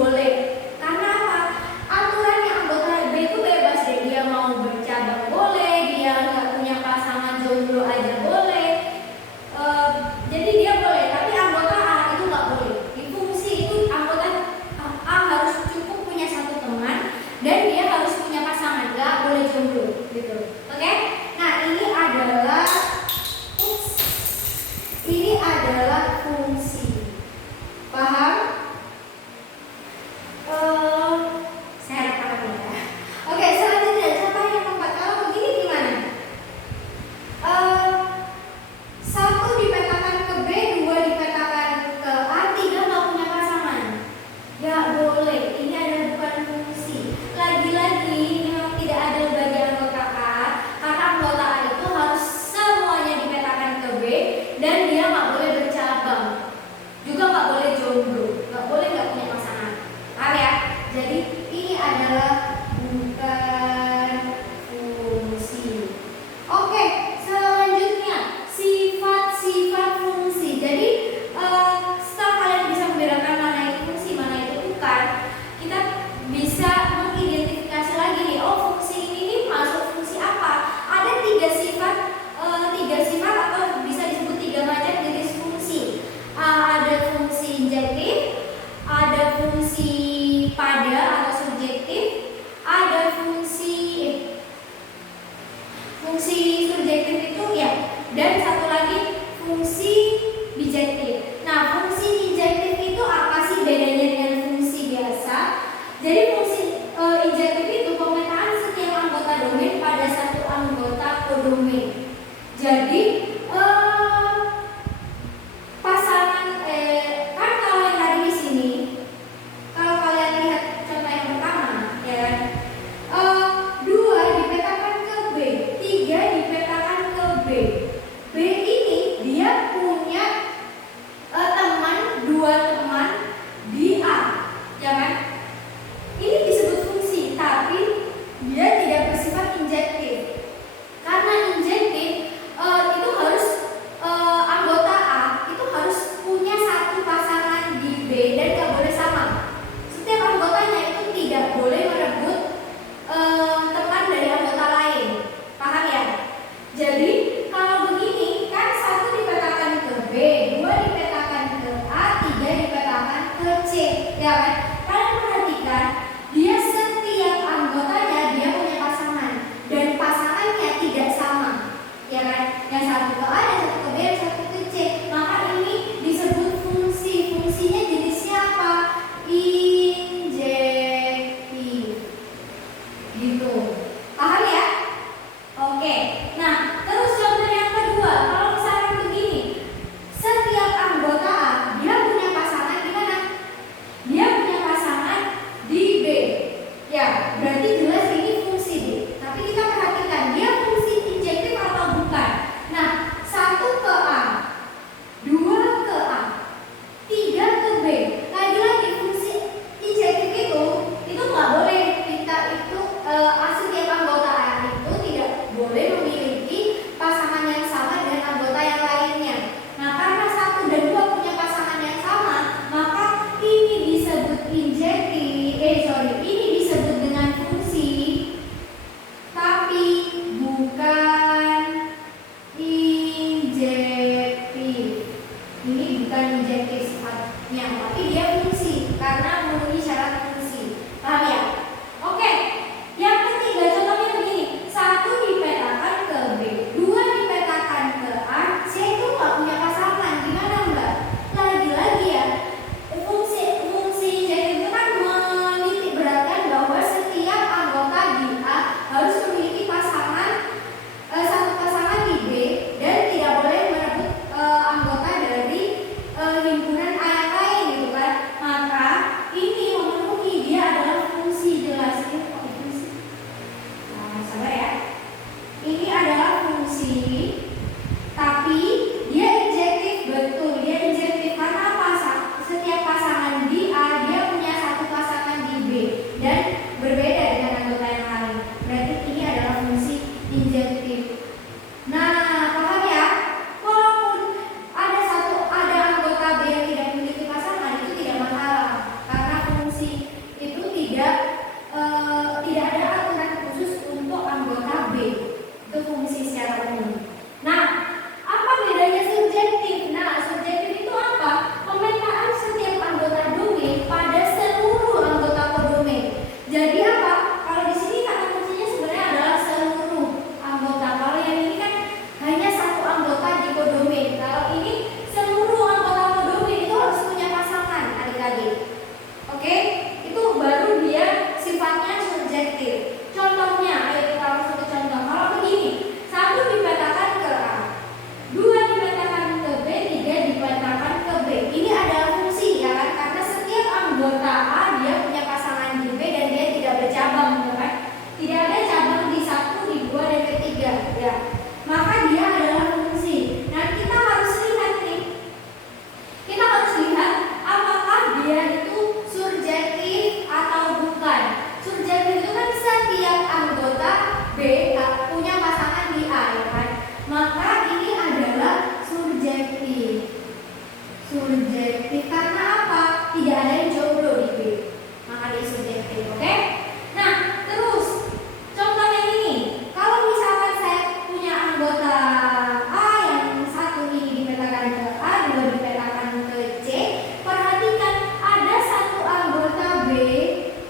boleh. Karena apa? Aturannya anggota B itu bebas deh. Dia mau bercabang boleh, dia nggak punya pasangan jomblo aja boleh. Jadi dia boleh, tapi anggota A itu nggak boleh. Di fungsi itu anggota A harus cukup punya satu teman dan dia harus punya pasangan, nggak boleh jomblo gitu. Oke? Nah ini adalah fungsi. Paham? Saya rekam ya. Oke, selanjutnya contoh yang keempat. Kalau begini gimana? 1 dipetakan ke B, 2 dipetakan ke A, 3 nggak punya pasangan. Nggak boleh. Ini adalah bukan fungsi. Lagi-lagi ini memang tidak adil bagi anggota A, karena anggota A itu harus semuanya dipetakan ke B dan dia nggak boleh bercabang, juga nggak boleh jomblo, nggak boleh nggak punya pasangan. Paham ya? Jadi ini adalah bukan fungsi. Oke, selanjutnya sifat-sifat fungsi. Jadi setelah kalian bisa membedakan mana itu fungsi, mana itu bukan, kita bisa mengidentifikasi lagi nih. Oh, fungsi ini nih masuk fungsi apa? Ada 3 sifat atau bisa disebut 3 macam jenis fungsi. Ada fungsi injektif, ada fungsi pada atau subjektif, ada fungsi subjektif itu ya, dan satu lagi fungsi bijektif. Nah, fungsi injektif itu apa sih bedanya dengan fungsi biasa? Jadi fungsi injektif itu pemetaan setiap anggota domain pada satu anggota kodomain. Jadi pasangan kan kalau yang tadi di sini, kalau kalian lihat contoh yang pertama, ya kan, 2 dipetakan ke B, 3 dipetakan ke B. B ini dia punya teman, 2 teman di A, ya kan? Ini disebut fungsi, tapi dia tidak bersifat injektif. Karena injektif itu harus anggota A itu harus punya satu pasangan di B dan gak boleh sama. Setiap anggotanya itu tidak boleh merebut teman dari anggota lain. Paham ya? Jadi kalau begini kan 1 dipetakan ke B, 2 dipetakan ke A, 3 dipetakan ke C, ya kan? Kalian perhatikan, dia setiap anggotanya dia punya pasangan dan pasangannya tidak sama, ya kan? Yang satu ke A, yang satu ke B, yang satu ke C. Maka ini disebut fungsi. Fungsinya jenisnya apa? Injektif. Gitu. Paham ya? Oke. Nah, terus contoh yang kedua, kalau misalkan begini, setiap anggota A dia punya pasangan gimana? Dia punya anggota A dia punya pasangan di B dan dia tidak bercabang, ya kan? Tidak ada cabang di 1, di 2 dan ketiga, ya. Maka dia adalah fungsi. Nah, kita harus lihat nih. Kita harus lihat apakah dia itu surjektif atau bukan. Surjektif itu kan setiap anggota B punya pasangan di A, ya kan? Maka ini adalah surjektif. Surjektif karena apa? Tidak ada yang jomblo di B. Maka dia surjektif, oke? Nah, terus contoh yang ini. Kalau misalkan saya punya anggota A yang satu ini dipetakan ke A, dua dipetakan ke C, perhatikan ada satu anggota B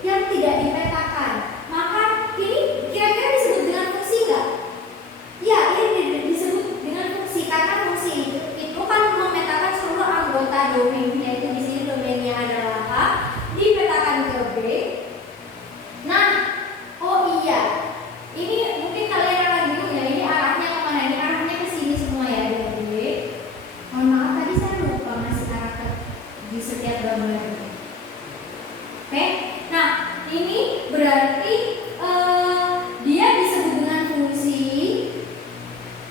yang tidak dipetakan. Maka ini kira-kira disebut dengan fungsi nggak? Ya, ini disebut dengan fungsi karena fungsi itu kan memetakan seluruh anggota domain, yaitu di sini domainnya adalah A, dipetakan ke B. Nah, oh iya, ini mungkin kalian akan bingung ya, ini arahnya kemana? Ini arahnya ke sini semua ya, D. Mohon maaf tadi saya lupa ngasih arah di setiap gambar. Oke, nah ini berarti dia disebut dengan fungsi,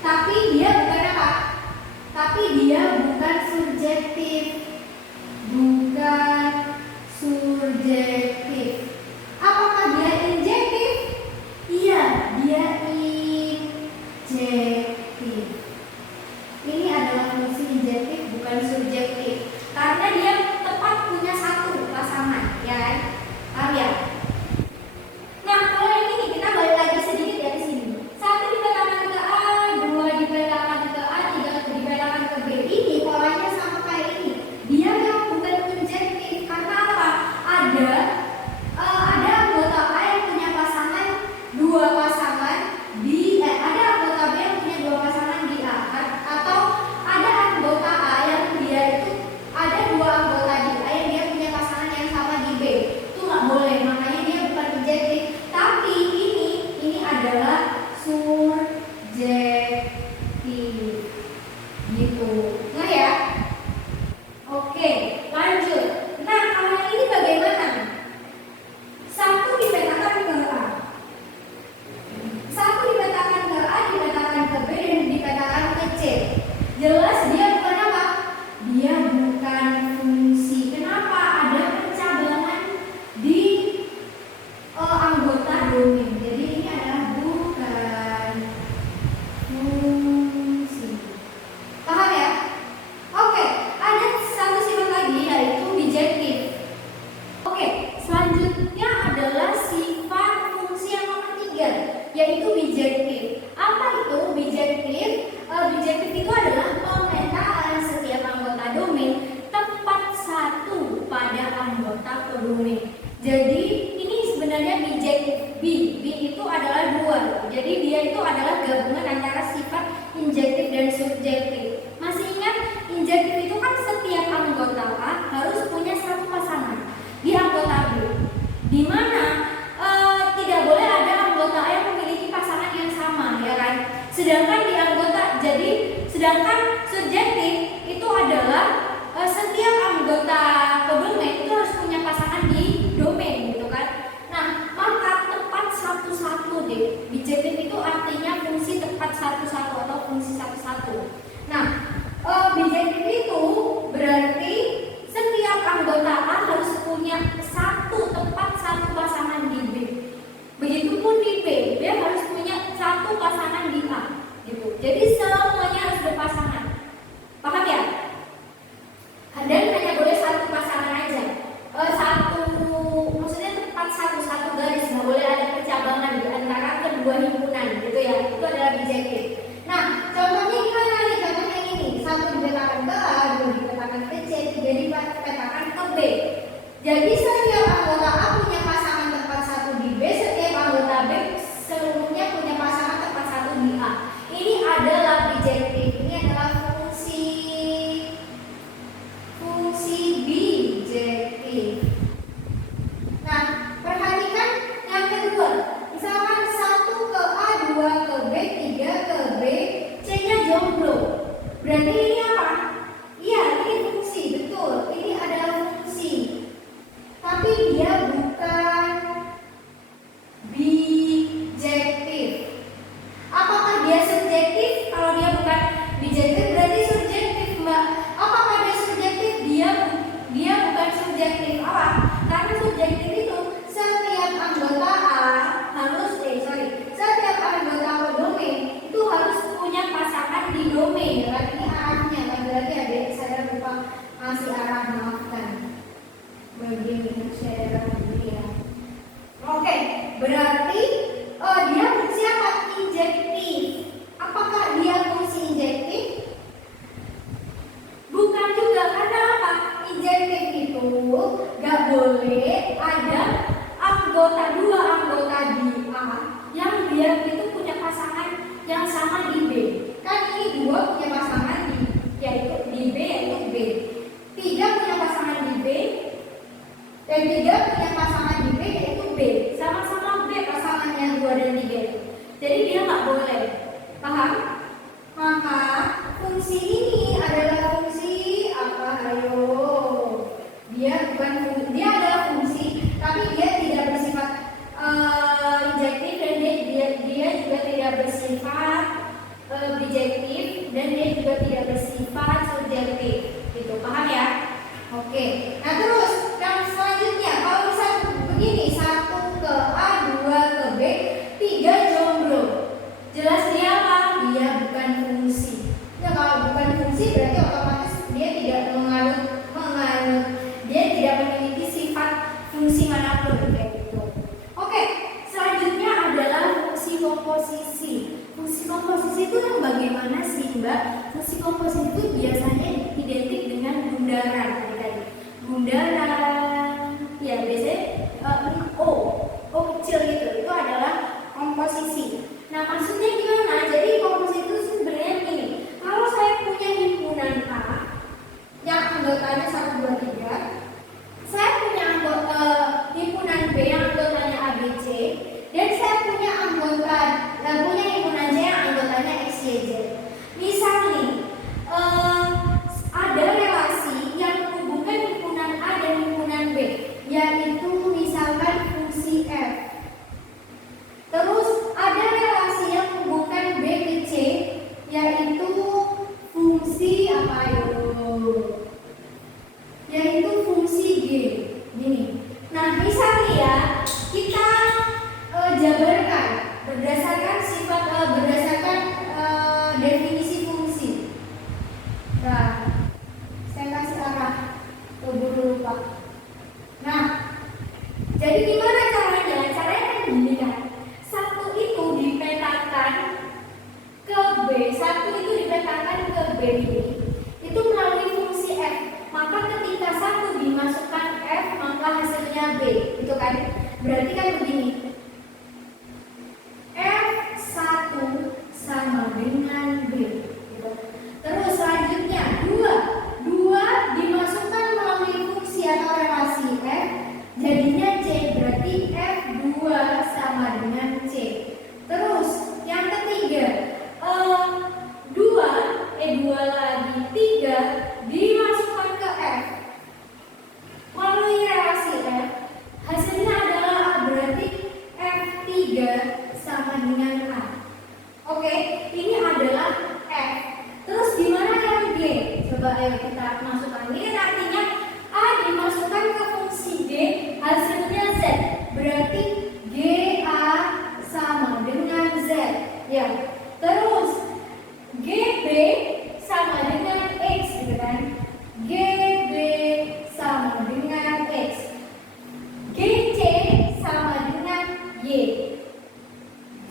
tapi dia bukan apa? Tapi dia bukan surjektif. Bukan surjektif. Apakah dia injektif? Iya, dia injektif. Ini adalah fungsi injektif, bukan surjektif. Karena dia tepat punya satu pasangan, ya kan? Paham ya? Nah, kalau yang ini kita balik lagi sedikit ya ke sini. 1 dipetakan ke A, 2 dipetakan ke A, 3 dipetakan ke B. Ini polanya sama kayak ini. Dia yang bukan injektif karena apa? Ada anggota A yang punya pasangan 2 pasangan di ada anggota B yang punya 2 pasangan di A, atau ada anggota A yang dia itu ada 2 anggota di A yang dia punya pasangan yang sama di B. Itu nggak boleh, makanya dia bukan injektif. Tapi ini adalah surjektif. Gitu. Nah ya. Oke, lanjut. Nah, kalau yang ini bagaimana? 1 dipetakan ke A. 1 dipetakan ke A, dipetakan ke B, dan dipetakan ke C. Jelas dia bukan apa? Dia bukan fungsi. Kenapa? Ada pencabangan di anggota domain. Jadi ini adalah bukan fungsi. Paham ya? Oke, ada satu sifat lagi yaitu bijektif. Oke, selanjutnya adalah sifat fungsi yang nomor 3, yaitu bijektif. Apa itu bijektif? Bijektif itu adalah pemetaan setiap anggota domain tepat satu pada anggota domain. Jadi ini sebenarnya bijektif. B itu adalah 2. Jadi dia itu adalah gabungan antara sifat injektif dan subjektif. Masih ingat, injektif itu kan setiap anggota A harus punya satu pasangan di anggota B, di mana tidak boleh ada anggota A yang memiliki pasangan yang sama, ya kan? Sedangkan subjektif itu adalah setiap anggota domain itu harus punya pasangan di domain, gitu kan? Nah, maka tepat satu-satu deh. Bijektif itu artinya fungsi tepat satu-satu atau fungsi satu-satu. Nah, bijektif itu berarti setiap anggota A harus punya tepat satu pasangan di B. Begitupun di B, dia harus punya satu pasangan di A, gitu. Jadi semuanya harus berpasangan. Paham ya? Dan hanya boleh satu pasangan aja. Maksudnya tepat satu garis, nggak boleh ada percabangan di antara kedua himpunan, gitu ya. Itu adalah bijektif. Nah, contohnya gimana nih? Contohnya ini, 1 dipetakan ke A, 2 dipetakan ke C, 3 dipetakan ke B. Jadi setiap anggota A punya pasangan tepat satu di B, setiap anggota B seluruhnya punya pasangan tepat satu di A. Ini adalah bijektif. Ini adalah fungsi bijektif. Nah, perhatikan yang kedua. Misalkan 1 ke A, 2 ke B, 3 ke B, C-nya jomblo. Berarti ini apa? Iya, ini fungsi, betul. Ini adalah fungsi. share ini ya. Oke, berarti dia fungsi apa? Injektif. Apakah dia fungsi injektif? Bukan juga, karena apa? Injektif itu gak boleh ada dua anggota di A yang dia itu punya pasangan yang sama di B. Kan ini dua punya pasangan yaitu di B yaitu B. Tiga punya pasangan di B dan tiga punya pasangan di B yaitu B. Sama-sama B pasangannya 2 dan 3. Jadi dia nggak boleh. Paham? Maka fungsi ini adalah fungsi apa? Ayo. Dia adalah fungsi, tapi dia tidak bersifat injektif dan dia juga tidak bersifat bijektif dan dia juga tidak bersifat subjektif. Gitu, paham ya? Oke. Nah terus yang selanjutnya, kalau misal begini, 1 ke A, 2 ke B, 3 jomblo. Jelas dia apa? Dia bukan fungsi. Ya kalau bukan fungsi berarti otomatis dia tidak dia tidak memiliki sifat fungsi manapun kayak gitu. Oke, selanjutnya adalah fungsi komposisi. Fungsi komposisi itu yang bagaimana sih, Mbak? Fungsi komposisi itu biasanya identik dengan bundaran tadi. Bundaran, ya biasanya O kecil gitu. Itu adalah komposisi. Nah, maksudnya gimana? Jadi komposisi itu sebenarnya gini. Kalau saya punya himpunan A yang anggotanya 1, 2, 3, saya punya himpunan B yang anggotanya A, B, C, dan saya punya himpunan C yang anggotanya X, Y, Z. Misal nih, ada relasi yang menghubungkan himpunan A dan himpunan B, yaitu misalkan fungsi F. Terus ada relasi yang menghubungkan B ke C, yaitu fungsi apa yaitu fungsi G. Gini. Nah, misalnya ya, kita jabarkan berdasarkan definisi fungsi. Nah, saya kasih arah dulu Pak. Nah, jadi gimana caranya? Caranya kan gini kan. Satu itu dipetakan ke B, ini. Itu melalui fungsi F. Maka ketika 1 dimasukkan F, maka hasilnya B, gitu kan? Berarti kan begini. F1 sama dengan B, gitu. Terus selanjutnya 2 dimasukkan melalui fungsi atau relasi F, jadinya C, berarti F2 sama dengan C. Terus yang ketiga, 2 lagi 3 dimasukkan ke F melalui relasi F, hasilnya adalah A, berarti F3 sama dengan A. Oke, ini adalah F. Terus gimana yang G? Coba ayo kita masukkan. Ini artinya A dimasukkan ke fungsi G, hasilnya Z, berarti GA sama dengan Z. Ya. Terus GB sama dengan X, gitu kan? GB sama dengan X. GC sama dengan Y.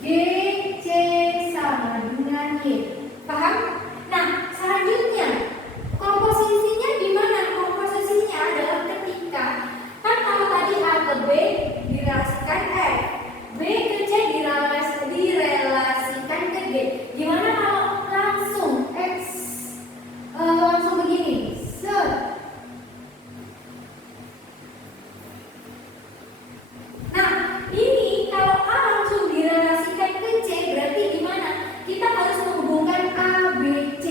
GC sama dengan Y. Paham? Nah, selanjutnya komposisinya di mana? Komposisinya adalah ketika kan kalau tadi A ke B direlasikan F, B ke C direlasikan ke G. Gimana kalau langsung langsung begini? Nah, ini kalau A langsung direlasikan ke C, berarti gimana? Kita harus menghubungkan A, B, C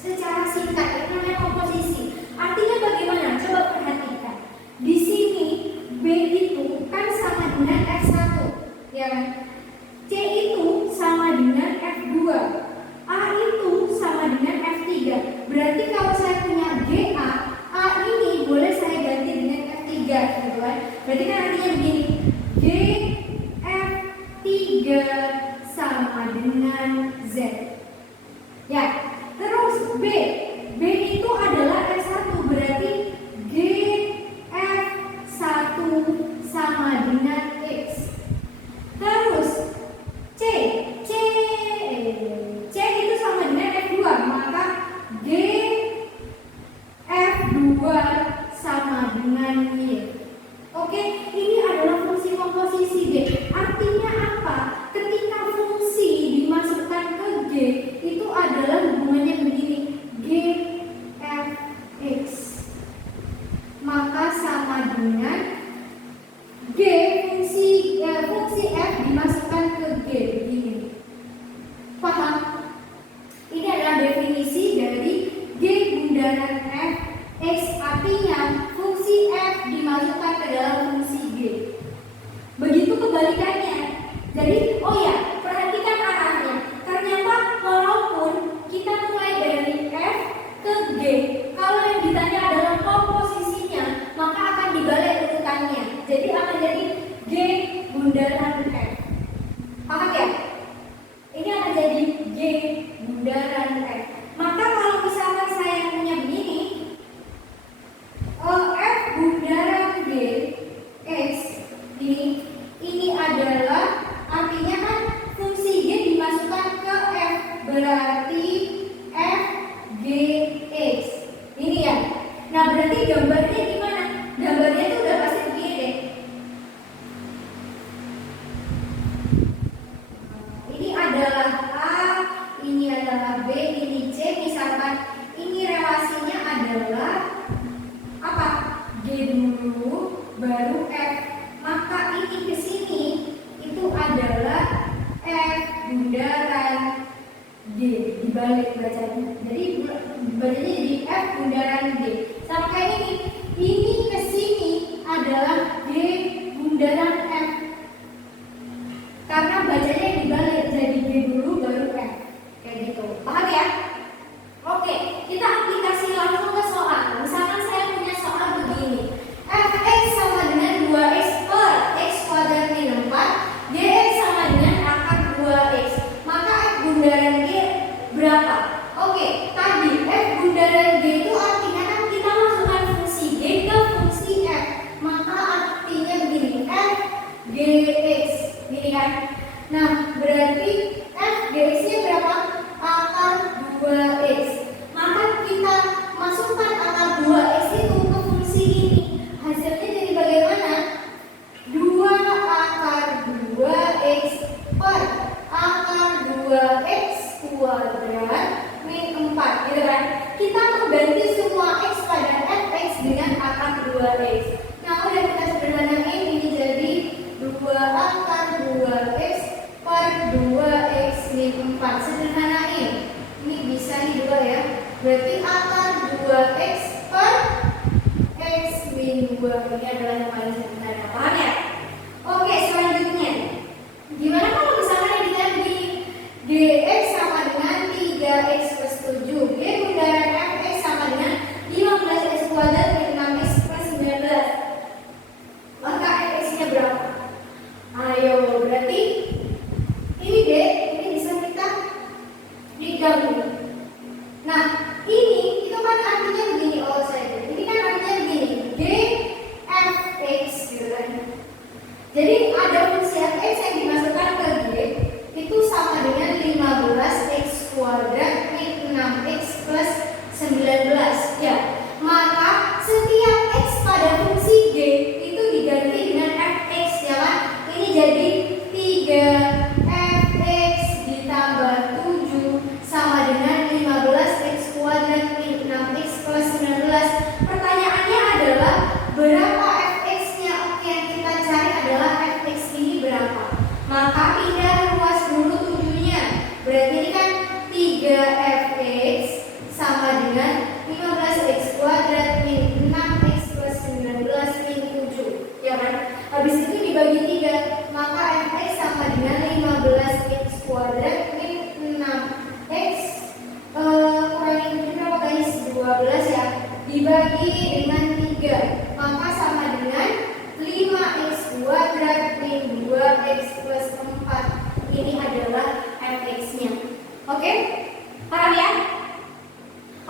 secara singkat. Itu namanya komposisi. Artinya bagaimana? Coba perhatikan. Di sini B itu kan sama dengan F1, ya kan? C itu sama dengan F2, A itu sama dengan F3. Berarti kalau saya punya GA, A ini boleh saya ganti dengan F3, gitu kan? Berarti kan artinya begini, GF3 sama dengan Z. Ya, terus B itu adalah F1, berarti GF1 sama dengan X. Terus C itu sama dengan F2, maka G F2 sama dengan Y. Oke, ini adalah fungsi komposisi G. Artinya apa? Ketika fungsi dimasukkan ke G, itu adalah hubungannya begini, G F X, maka sama dengan G fungsi F dimasukkan ke G begini. Paham? Ini adalah definisi dari G bundaran F X, artinya fungsi F dimasukkan ke dalam fungsi G. Begitu kebalikannya. Jadi, oh ya, perhatikan arahnya. Ternyata walaupun kita mulai dari F ke G, kalau yang ditanya adalah komposisinya, maka akan dibalik urutannya. Jadi akan jadi G bundaran F. Paham ya? Ini akan jadi G bundaran F. Maka kalau misalkan saya punya begini, F bundaran G X ini adalah, artinya kan fungsi G dimasukkan ke F, berarti F G X ini ya. Nah berarti gambarnya gimana? Gambarnya itu udah pasti begini deh. Ini adalah A, ini adalah B, ini C. Misalkan ini relasinya adalah apa? G dulu baru F, maka ini ke sini itu adalah F bundaran G, dibalik bacanya. Jadi bacanya jadi F bundaran G. Sama kayak ini ke sini adalah G bundaran F, karena bacanya dibalik, jadi G dulu baru F, kayak gitu. Paham ya? Oke, kita aplikasi langsung ke soal. Misalkan saya punya soal begini, Fx sama dengan 2x per x kuadrat min 4, Gx sama dengan akar 2x, maka F bundaran G berapa? Oke, tadi F bundaran G itu artinya kan kita masukkan fungsi G ke fungsi F, maka artinya begini, F Gx, gini kan? Nah, berarti F Gx-nya berapa? Akar 2x. Maka kita masukkan akar 2x itu ke fungsi ini. Hasilnya jadi bagaimana? 2 akar 2x per akar 2x kuadrat min 4, gitu kan? Kita mengganti semua x pada fx dengan akar 2x. Nah, udah kita sederhanain, ini jadi 2 akar 2x per 2x min 4. Sederhanain. Ini bisa nih 2 ya. Berarti akar 2x per x min 2. Ini adalah yang paling sederhana. Paham ya? Oke, selanjutnya. Gimana kalau misalkan yang ditanya begini? Gx sama dengan 3x plus 7. G bundaran fx sama dengan 15x kuadrat min 6x plus 19. Maka fx-nya berapa? Ayo, berarti ini D, ini bisa kita digabung. Nah, ini itu kan artinya begini, oh saya. Ini kan artinya begini, G fx gitu kan. Jadi ada fungsi fx yang dimasukkan ke G itu sama dengan 15x kuadrat min 6x plus 19 ya. Maka setiap x pada fungsi G itu diganti dengan fx ya kan. Ini jadi 3fx ditambah 7 sama dengan 15x kuadrat min 6x plus 19. Pertanyaannya adalah berapa fx-nya? Oke, yang kita cari adalah fx ini berapa. Maka pindah ruas dulu 7-nya. Berarti ini kan 3fx sama dengan 15x kuadrat min 6x plus 19 min 7, ya kan? Habis itu dibagi 3, maka fx sama dengan 15x kuadrat min 6x kurangin 7 berapa guys? 12 ya. Dibagi dengan 3, maka sama dengan 5x kuadrat min 2x plus 4. Ini adalah fx-nya. Oke? Paham ya?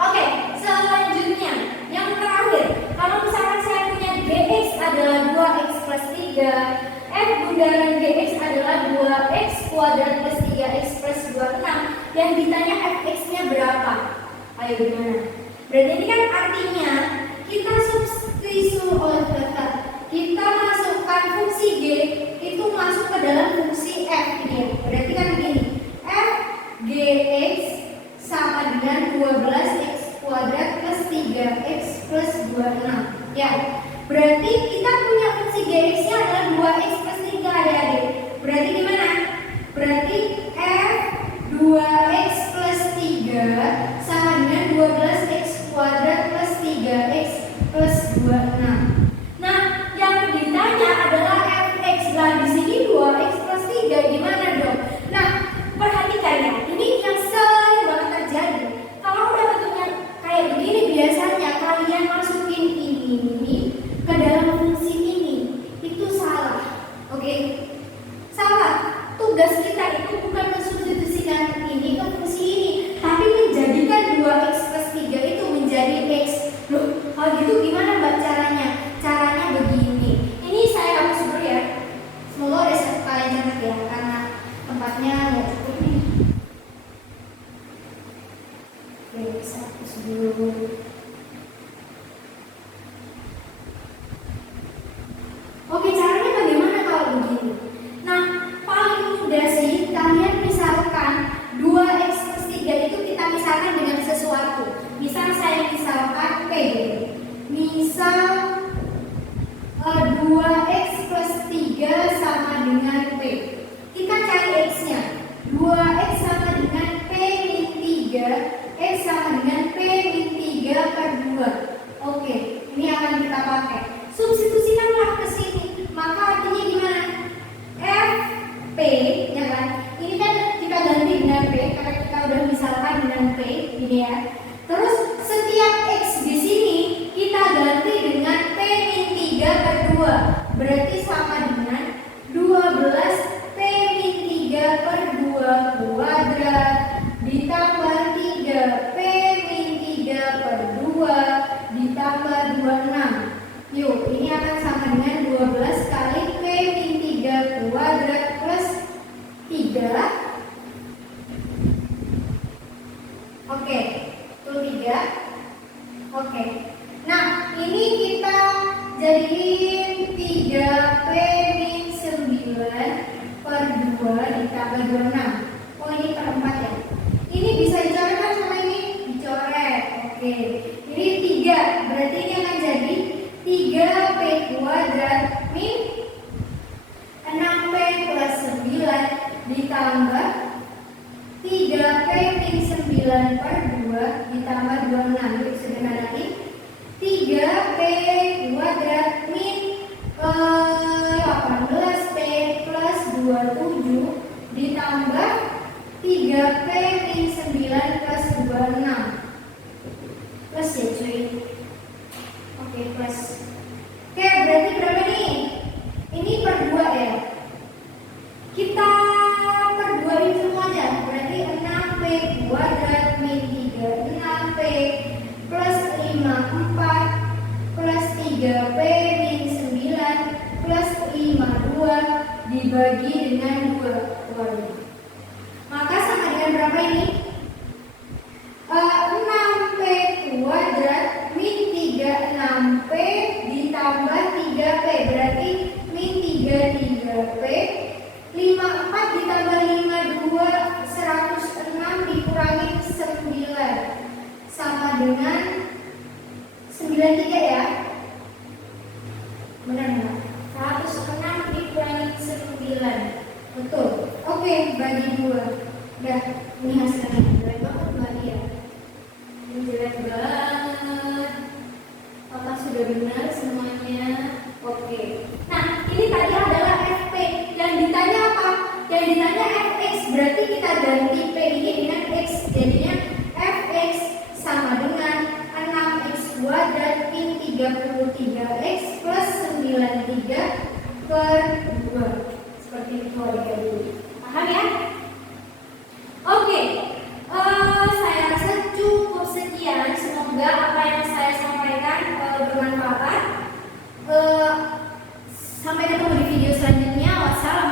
Oke, selanjutnya yang terakhir, kalau misalkan saya punya gx adalah 2x 3. F bundaran GX adalah 2x kuadrat plus 3x plus 26. Yang ditanya fx-nya berapa? Ayo gimana? Berarti ini kan artinya kita kita masukkan fungsi G itu masuk ke dalam fungsi F ini. Berarti kan begini, F GX sama dengan 12x kuadrat plus 3x plus 26. Ya, berarti kita punya fungsi GX-nya adalah 2x plus 3 adik-adik. Berarti gimana? Berarti F 2x plus 3 sama dengan 12x kuadrat plus 3x plus 26. Nah, yang ditanya adalah fx. Lah di sini 2x plus 3 gimana dong? Nah, perhatikan ya, ini yang sering banget terjadi. Kalau udah bentuknya kayak begini, biasanya kalian masukin ini ke dalam fungsi ini. Itu salah. Oke? Salah. Tugas kita itu bukan mensubstitusikan ini ke fungsi ini, tapi menjadikan 2x plus 3 itu menjadi x. Loh, kalau gitu gimana Mbak caranya? Caranya begini. Ini saya hapus dulu ya. Semoga udah kalian catat ya, karena tempatnya nggak cukup nih. Oke, saya hapus dulu. Oke, caranya bagaimana kalau begini? Nah, paling mudah sih kalian misalkan 2x plus 3 itu kita misalkan dengan sesuatu. Misal saya misalkan P. Misal 2x plus 3 sama dengan P. Kita cari x-nya. 2x sama dengan P min 3. X sama dengan P min 3 per 2. Oke, ini akan kita pakai. Substitusikanlah ke sini. Maka artinya gimana? F P, ya kan? Ini kan kita ganti dengan P karena kita udah misalkan dengan P, ini ya. Terus setiap x di sini kita ganti dengan P min 3 per 2. Berarti sama dengan 12 P min 3 per 2 kuadrat ditambah 3 P min 3 per 2 ditambah 26. Yuk, ini akan sama dengan 12 kali P min 3 kuadrat plus 3. Oke, itu 3. Oke. Nah, ini kita jadiin 3P min 9 per 2 ditambah 26. Oh, ini per 4 ya. Ini bisa dicoret kan sama ini? Dicoret. Oke. Ini 3. Berarti ini akan jadi 3P kuadrat min 6P plus 9 ditambah 3P min 9 per 2 ditambah 26. Yuk sederhanain. 3P kuadrat min 18P plus 27 ditambah 3P min 9 plus 26. Plus ya cuy. Oke, plus. Oke, berarti berapa nih? Ini per 2 ya. Kita per 2 semua aja. Berarti 6P kuadrat min 3 6P plus 5 4 plus 3P min 9 plus 5 2 dibagi dengan 2. Maka sama dengan berapa ini? 6P kuadrat min 3 6P ditambah 3P. Berarti min 3 3P. 54 ditambah 52 106 dikurangi 9 sama dengan 93 ya. Benar enggak? 106 dikurangi 9. Betul. Oke, bagi 2. Udah, ini hasilnya. Jelek banget Mbak Lia. Ini jelek banget. Apakah sudah benar semuanya? Oke. Nah, ini tadi adalah FP. Yang ditanya apa? Yang ditanya fx. Berarti kita ganti P ini dengan x. Jadinya fx sama dengan 6x kuadrat min 33x plus 93 per 2. Seperti itu adik-adik. Paham ya? Oke. Saya rasa cukup sekian. Semoga apa yang saya sampaikan bermanfaat. Sampai Sampai ketemu di video selanjutnya. Wassalamualaikum.